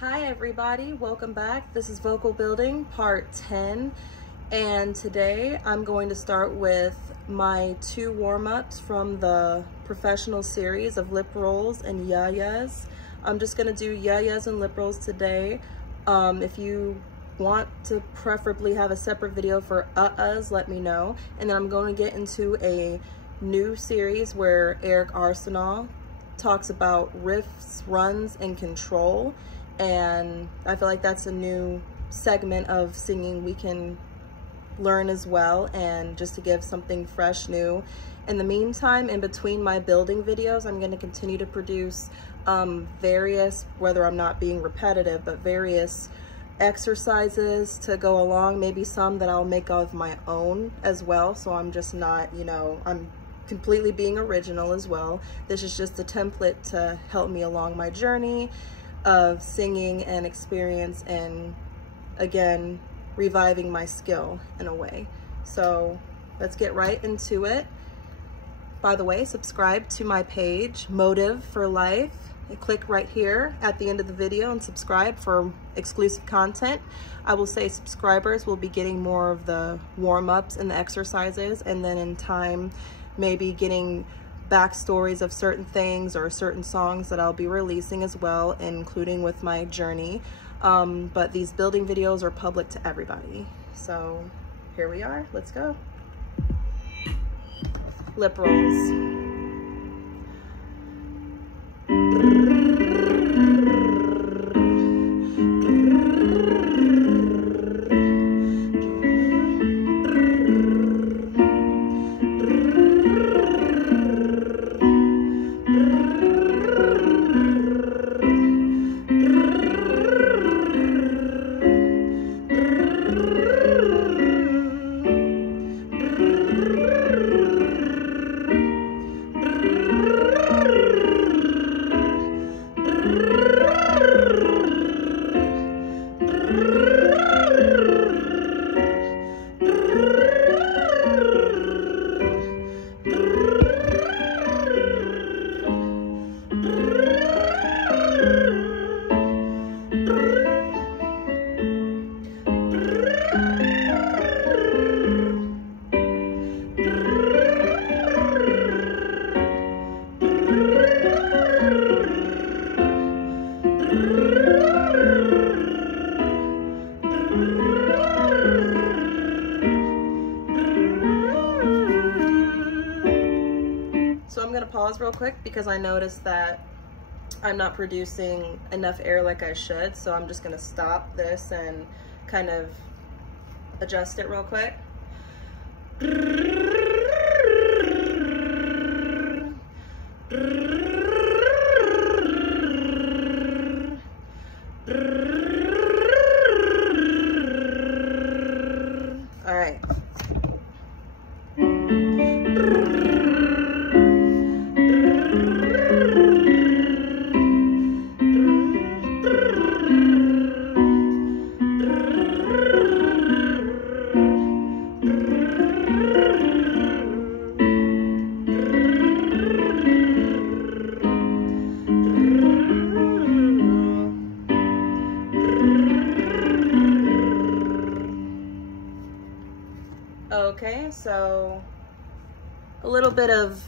Hi everybody, welcome back. This is vocal building part 10, and today I'm going to start with my 2 warm-ups from the professional series of lip rolls and yuh-yuhs. I'm just going to do yuh-yuhs and lip rolls today. If you want to preferably have a separate video for uh-uhs, let me know. And then I'm going to get into a new series where Arceneaux talks about riffs, runs, and control. And I feel like that's a new segment of singing we can learn as well, and just to give something fresh, new. In the meantime, in between my building videos, I'm going to continue to produce various, whether I'm not being repetitive, but various exercises to go along, maybe some that I'll make of my own as well. So I'm just not, I'm completely being original as well. This is just a template to help me along my journey of singing and experience, and again, reviving my skill in a way. So let's get right into it. By the way, subscribe to my page, Motive for Life. You click right here at the end of the video and subscribe for exclusive content. I will say subscribers will be getting more of the warm-ups and the exercises, and then in time, maybe getting backstories of certain things or certain songs that I'll be releasing as well, including with my journey. But these building videos are public to everybody. So here we are, let's go. Lip rolls. Pause real quick because I noticed that I'm not producing enough air like I should, so I'm just gonna stop this and kind of adjust it real quick. All right. Okay, so a little bit of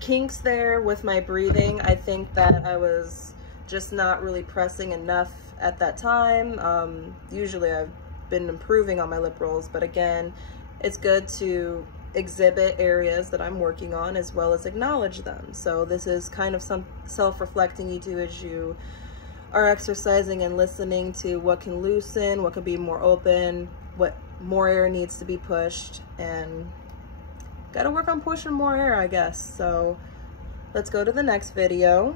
kinks there with my breathing. I think that I was just not really pressing enough at that time. Usually I've been improving on my lip rolls, but again, it's good to exhibit areas that I'm working on as well as acknowledge them. So this is kind of some self-reflecting you do as you are exercising and listening to what can loosen, what can be more open, what more air needs to be pushed, and gotta work on pushing more air, I guess. So let's go to the next video.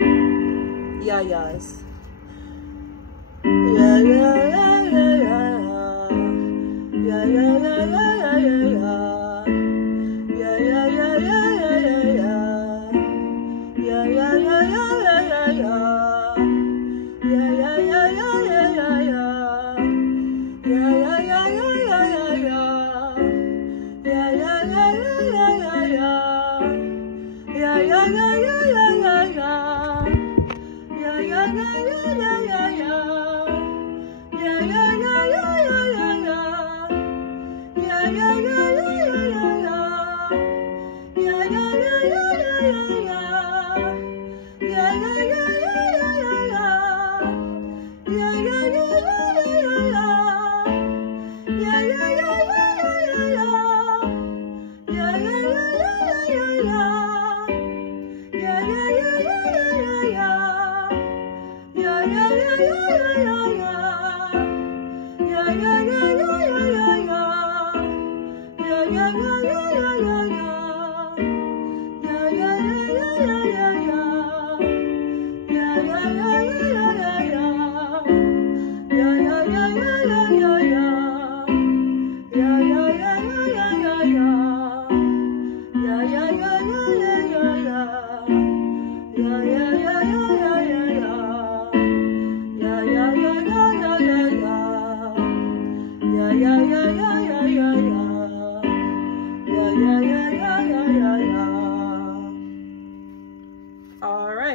Yuh-yuhs. Yeah, yeah, yeah, yeah, yeah. Yeah, yeah, yeah, yeah, yeah, yeah. Yeah, yeah, yeah, yeah, yeah, yeah. Yeah, yeah, yeah, yeah, yeah, yeah. Yeah, yeah, yeah, yeah, yeah, yeah, yeah. Yeah, yeah, yeah, yeah, yeah, yeah. Yeah, yeah, yeah, yeah, yeah, yeah. Yeah, yeah, yeah, yeah, yeah, yeah. Yeah, yeah,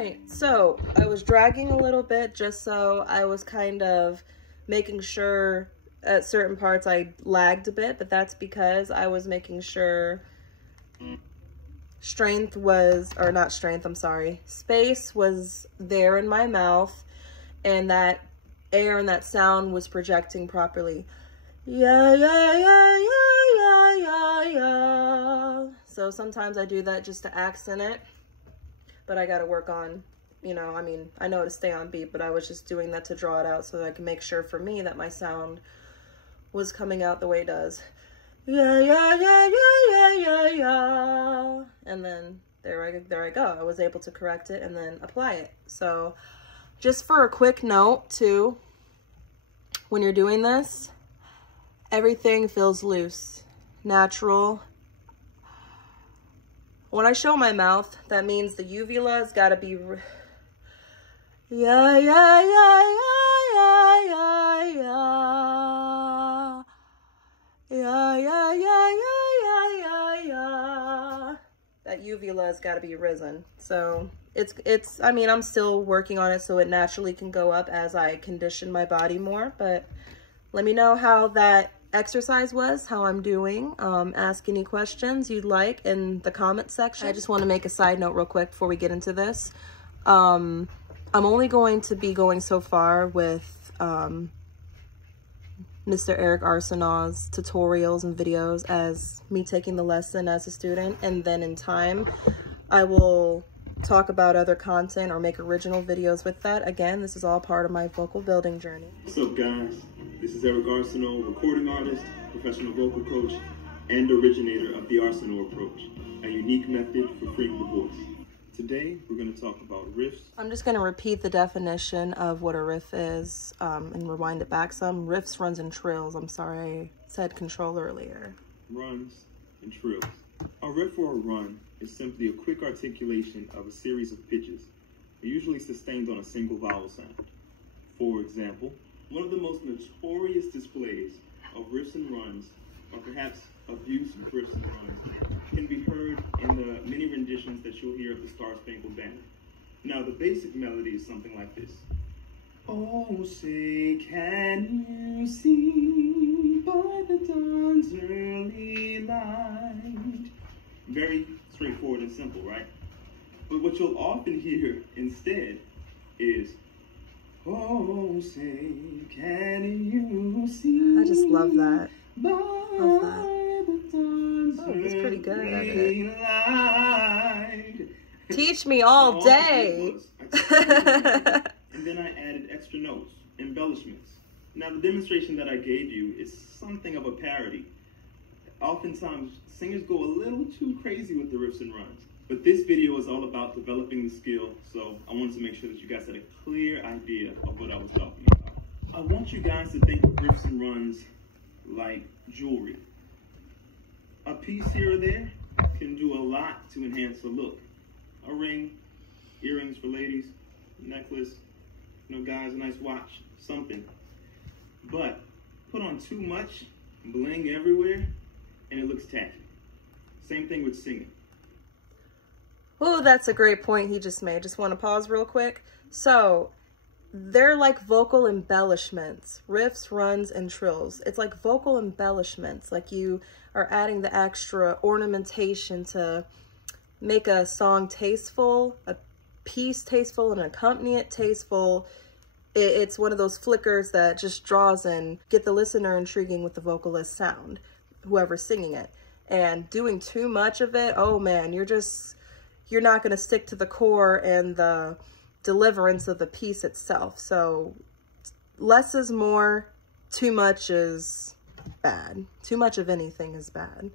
right, so I was dragging a little bit just so I was kind of making sure at certain parts I lagged a bit, but that's because I was making sure space was there in my mouth and that air and that sound was projecting properly. Yeah, yeah, yeah, yeah, yeah, yeah, yeah. So sometimes I do that just to accent it, but I gotta work on, you know, I mean, I know to stay on beat, but I was just doing that to draw it out so that I can make sure for me that my sound was coming out the way it does. Yeah, yeah, yeah, yeah, yeah, yeah, yeah. And then there I go. I was able to correct it and then apply it. So just for a quick note too, when you're doing this, everything feels loose, natural. When I show my mouth, that means the uvula's gotta be, yeah, yeah, yeah, yeah, yeah, yeah, yeah, yeah, yeah, yeah, yeah, yeah. That uvula's gotta be risen. So it's, I mean, I'm still working on it so it naturally can go up as I condition my body more, but let me know how that exercise was, how I'm doing. Ask any questions you'd like in the comment section. I just want to make a side note real quick before we get into this. I'm only going to be going so far with Mr. Eric Arceneaux's tutorials and videos as me taking the lesson as a student, and then in time I will talk about other content or make original videos with that. Again, this is all part of my vocal building journey. What's up, guys? This is Eric Arceneaux, recording artist, professional vocal coach, and originator of the Arceneaux approach, a unique method for freeing the voice. Today, we're going to talk about riffs. I'm just going to repeat the definition of what a riff is and rewind it back some. Riffs, runs, and trills. I'm sorry, I said control earlier. Runs and trills. A riff or a run is simply a quick articulation of a series of pitches, usually sustained on a single vowel sound. For example, one of the most notorious displays of riffs and runs, or perhaps abuse of riffs and runs, can be heard in the many renditions that you'll hear of the Star-Spangled Banner. Now, the basic melody is something like this. Oh, say, can you see by the dawn's early light? Very straightforward and simple, right? But what you'll often hear instead is, oh, say, can you see? I just love that. Love that. Oh, he's pretty good at it. Teach me all day. And then I added extra notes, embellishments. Now, the demonstration that I gave you is something of a parody. Oftentimes, singers go a little too crazy with the riffs and runs. But this video is all about developing the skill, so I wanted to make sure that you guys had a clear idea of what I was talking about. I want you guys to think of riffs and runs like jewelry. A piece here or there can do a lot to enhance the look. A ring, earrings for ladies, necklace, you know, guys, a nice watch, something. But put on too much, bling everywhere, and it looks tacky. Same thing with singing. Oh, that's a great point he just made. Just want to pause real quick. So they're like vocal embellishments, riffs, runs, and trills. It's like vocal embellishments, like you are adding the extra ornamentation to make a song tasteful, a piece tasteful, and accompany it tasteful. It's one of those flickers that just draws and get the listener intriguing with the vocalist sound, whoever's singing it. And doing too much of it, oh man, you're not going to stick to the core and the deliverance of the piece itself. So less is more, too much is bad. Too much of anything is bad.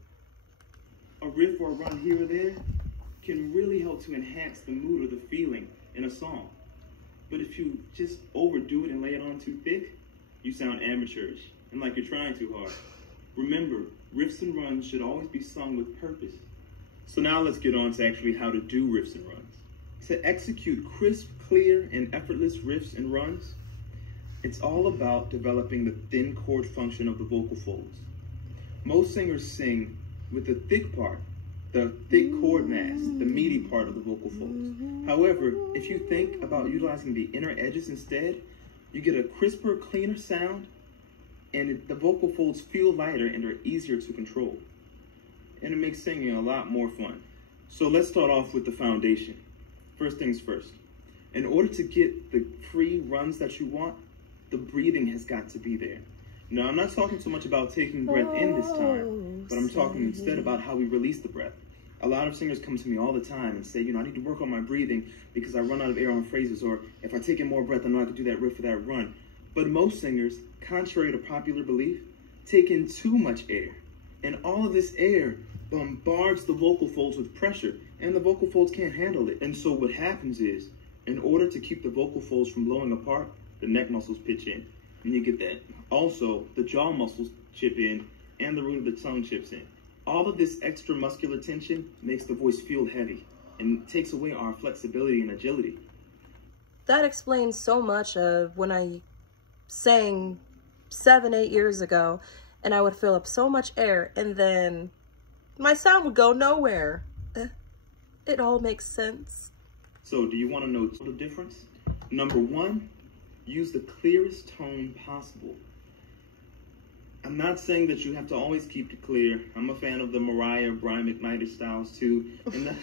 A riff or a run here or there can really help to enhance the mood or the feeling in a song. But if you just overdo it and lay it on too thick, you sound amateurish and like you're trying too hard. Remember, riffs and runs should always be sung with purpose. So now let's get on to actually how to do riffs and runs. To execute crisp, clear, and effortless riffs and runs, it's all about developing the thin chord function of the vocal folds. Most singers sing with the thick part the thick chord mass, the meaty part of the vocal folds. However, if you think about utilizing the inner edges instead, you get a crisper, cleaner sound, and the vocal folds feel lighter and are easier to control. And it makes singing a lot more fun. So let's start off with the foundation. First things first. In order to get the free runs that you want, the breathing has got to be there. Now, I'm not talking so much about taking breath in this time, but I'm talking instead about how we release the breath. A lot of singers come to me all the time and say, I need to work on my breathing because I run out of air on phrases, or if I take in more breath, I know I can do that riff for that run. But most singers, contrary to popular belief, take in too much air. And all of this air bombards the vocal folds with pressure, and the vocal folds can't handle it. And so what happens is, in order to keep the vocal folds from blowing apart, the neck muscles pitch in, and you get that. Also, the jaw muscles chip in, and the root of the tongue chips in. All of this extra muscular tension makes the voice feel heavy, and takes away our flexibility and agility. That explains so much of when I sang 7-8 years ago, and I would fill up so much air, and then my sound would go nowhere. It all makes sense. So do you want to know the difference? Number one, use the clearest tone possible. I'm not saying that you have to always keep it clear. I'm a fan of the Mariah, Brian McKnight styles too. And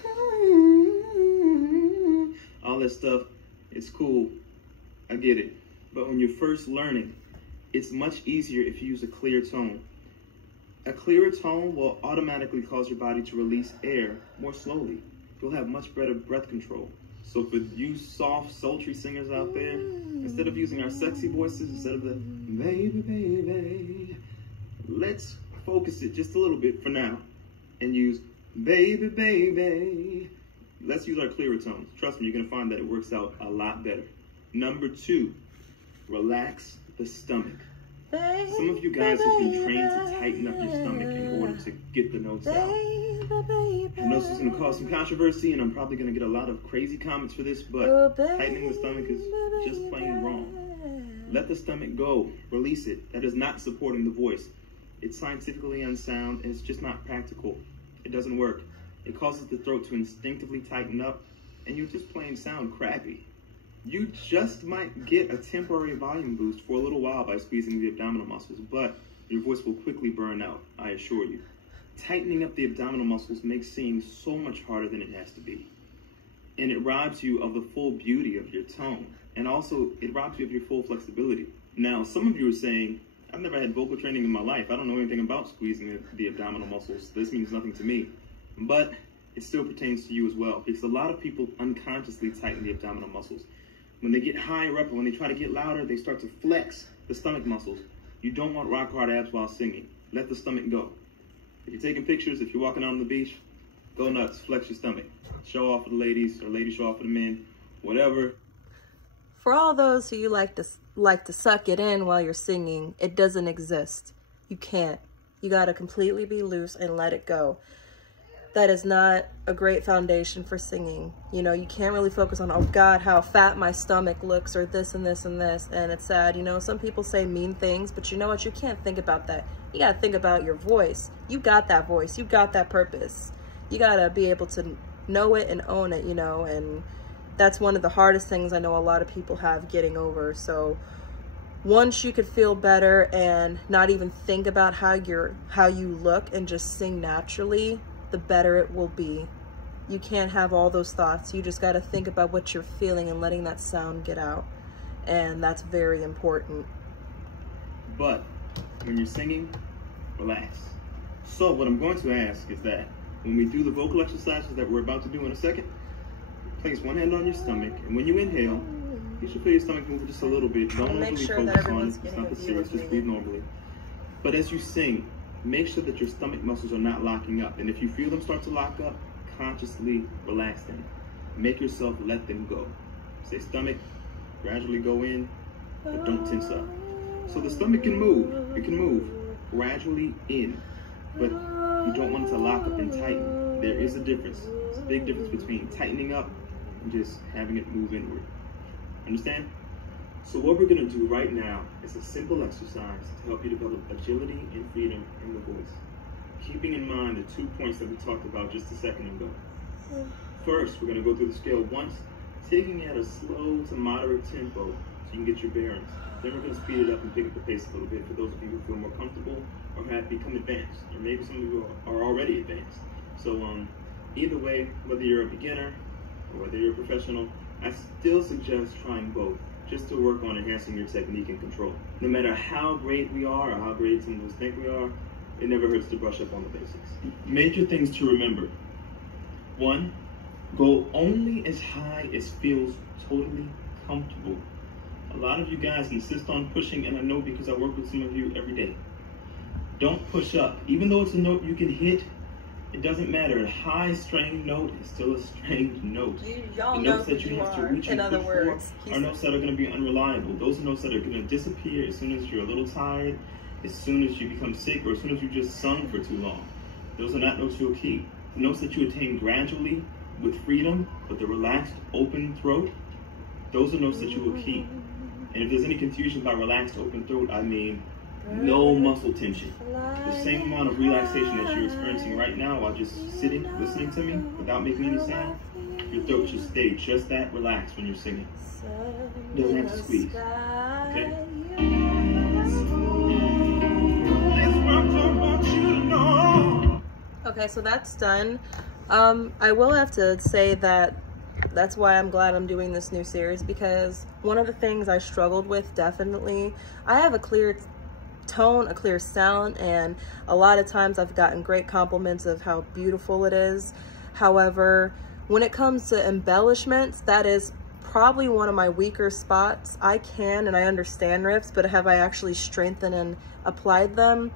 all that stuff, it's cool. I get it. But when you're first learning, it's much easier if you use a clear tone. A clearer tone will automatically cause your body to release air more slowly. You'll have much better breath control. So for you soft, sultry singers out there, instead of using our sexy voices, instead of the baby, baby, let's focus it just a little bit for now and use baby, baby. Let's use our clearer tones. Trust me, you're gonna find that it works out a lot better. Number two, relax the stomach. Some of you guys have been trained to tighten up your stomach in order to get the notes out. I know this is going to cause some controversy, and I'm probably going to get a lot of crazy comments for this, but tightening the stomach is just plain wrong. Let the stomach go. Release it. That is not supporting the voice. It's scientifically unsound, and it's just not practical. It doesn't work. It causes the throat to instinctively tighten up, and you just plain sound crappy. You just might get a temporary volume boost for a little while by squeezing the abdominal muscles, but your voice will quickly burn out, I assure you. Tightening up the abdominal muscles makes singing so much harder than it has to be. And it robs you of the full beauty of your tone. And also, it robs you of your full flexibility. Now, some of you are saying, I've never had vocal training in my life. I don't know anything about squeezing the abdominal muscles. This means nothing to me. But it still pertains to you as well, because a lot of people unconsciously tighten the abdominal muscles. When they get higher up, or when they try to get louder, they start to flex the stomach muscles. You don't want rock hard abs while singing. Let the stomach go. If you're taking pictures, if you're walking out on the beach, go nuts, flex your stomach. Show off for the ladies, or ladies show off for the men, whatever. For all those who like to suck it in while you're singing, it doesn't exist. You can't. You gotta completely be loose and let it go. That is not a great foundation for singing. You know, you can't really focus on, oh God, how fat my stomach looks, or this and this and this, and it's sad. You know, some people say mean things, but you know what? You can't think about that. You gotta think about your voice. You got that voice. You got that purpose. You gotta be able to know it and own it, you know, and that's one of the hardest things I know a lot of people have getting over. So once you could feel better and not even think about how you look and just sing naturally, the better it will be. You can't have all those thoughts. You just got to think about what you're feeling and letting that sound get out. And that's very important. But when you're singing, relax. So what I'm going to ask is that when we do the vocal exercises that we're about to do in a second, place one hand on your stomach, and when you inhale, you should feel your stomach move just a little bit. Don't overly focus on it. It's nothing serious. Just breathe normally. But as you sing, make sure that your stomach muscles are not locking up. And if you feel them start to lock up, consciously relax them. Make yourself let them go. Say stomach, gradually go in, but don't tense up. So the stomach can move. It can move gradually in, but you don't want it to lock up and tighten. There is a difference. There's a big difference between tightening up and just having it move inward. Understand? So what we're going to do right now is a simple exercise to help you develop agility and freedom in the voice. keeping in mind the 2 points that we talked about just a second ago. First, we're going to go through the scale once, taking it at a slow to moderate tempo so you can get your bearings. Then we're going to speed it up and pick up the pace a little bit for those of you who feel more comfortable or have become advanced, or maybe some of you are already advanced. So either way, whether you're a beginner or whether you're a professional, I still suggest trying both, just to work on enhancing your technique and control. No matter how great we are or how great some of us think we are, it never hurts to brush up on the basics. Major things to remember. 1, go only as high as feels totally comfortable. A lot of you guys insist on pushing, and I know because I work with some of you every day. Don't push up. Even though it's a note you can hit, it doesn't matter. A high strained note is still a strained note. Y'all the know notes that you have to reach and push for are notes that are going to be unreliable. Those are notes that are going to disappear as soon as you're a little tired, as soon as you become sick, or as soon as you just sung for too long. Those are not notes you'll keep. The notes that you attain gradually with freedom, with a relaxed, open throat, those are notes that you will keep. And if there's any confusion about relaxed, open throat, I mean no muscle tension. The same amount of relaxation that you're experiencing right now while just sitting, listening to me, without making any sound, your throat should stay just that relaxed when you're singing. It doesn't have to squeeze, okay? Okay, so that's done. I will have to say that that's why I'm glad I'm doing this new series, because one of the things I struggled with, definitely, I have a clear tone, a clear sound, and a lot of times I've gotten great compliments of how beautiful it is. However, when it comes to embellishments, that is probably one of my weaker spots. I can and I understand riffs, but have I actually strengthened and applied them?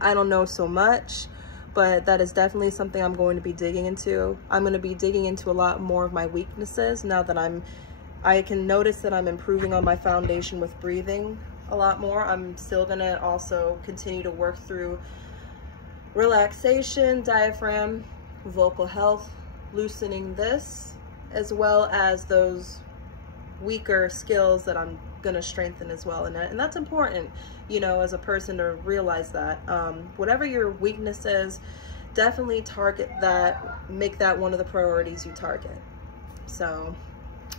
I don't know so much, but that is definitely something I'm going to be digging into. I'm going to be digging into a lot more of my weaknesses now that I can notice that I'm improving on my foundation with breathing a lot more. I'm still going to also continue to work through relaxation, diaphragm, vocal health, loosening this, as well as those weaker skills that I'm going to strengthen as well. And that's important, you know, as a person to realize that. Whatever your weakness is, definitely target that, make that one of the priorities you target. So,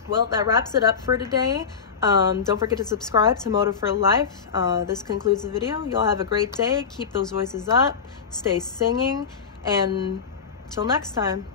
well, that wraps it up for today. Don't forget to subscribe to Motive for Life. This concludes the video. Y'all have a great day. Keep those voices up. Stay singing. And till next time.